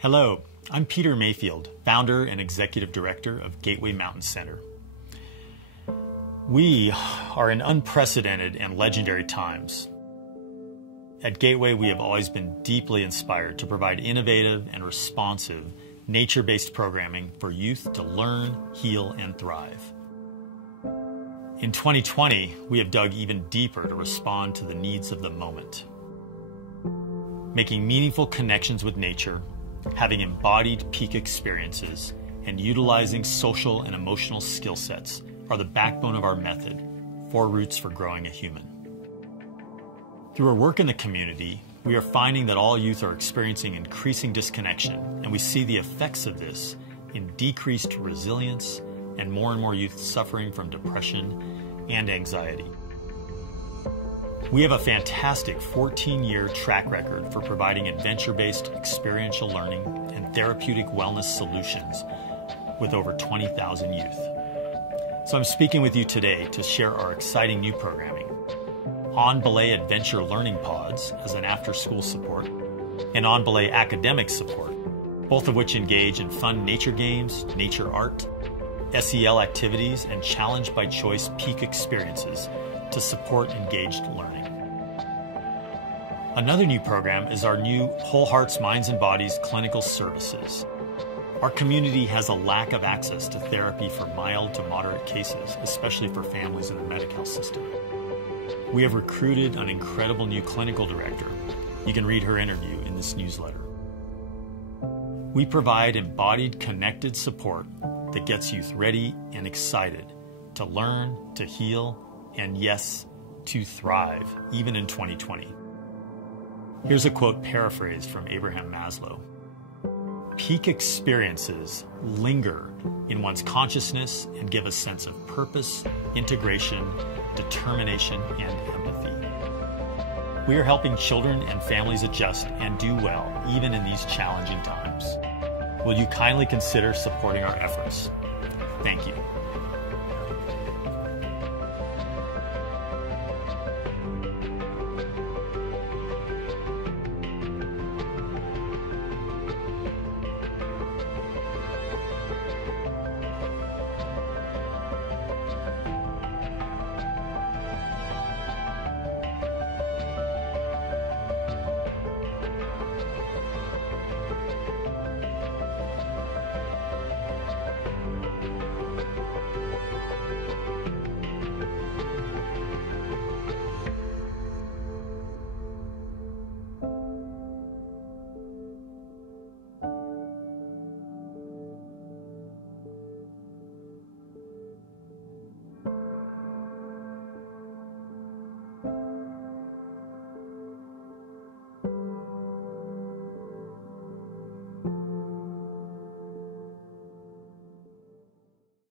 Hello, I'm Peter Mayfield, founder and executive director of Gateway Mountain Center. We are in unprecedented and legendary times. At Gateway, we have always been deeply inspired to provide innovative and responsive nature-based programming for youth to learn, heal, and thrive. In 2020, we have dug even deeper to respond to the needs of the moment. Making meaningful connections with nature, having embodied peak experiences, and utilizing social and emotional skill sets are the backbone of our method, 4 roots for growing a human. Through our work in the community, we are finding that all youth are experiencing increasing disconnection, and we see the effects of this in decreased resilience and more youth suffering from depression and anxiety. We have a fantastic 14-year track record for providing adventure-based experiential learning and therapeutic wellness solutions with over 20,000 youth. So I'm speaking with you today to share our exciting new programming on Belay Adventure Pods as an after-school support, and on Belay Academic Support, both of which engage in fun nature games, nature art, SEL activities, and challenge by choice peak experiences to support engaged learning. Another new program is our new Whole Hearts, Minds, and Bodies clinical services. Our community has a lack of access to therapy for mild to moderate cases, especially for families in the Medi-Cal system. We have recruited an incredible new clinical director. You can read her interview in this newsletter. We provide embodied, connected support that gets youth ready and excited to learn, to heal, and yes, to thrive, even in 2020. Here's a quote paraphrased from Abraham Maslow. Peak experiences linger in one's consciousness and give a sense of purpose, integration, determination, and empathy. We are helping children and families adjust and do well, even in these challenging times. Will you kindly consider supporting our efforts? Thank you.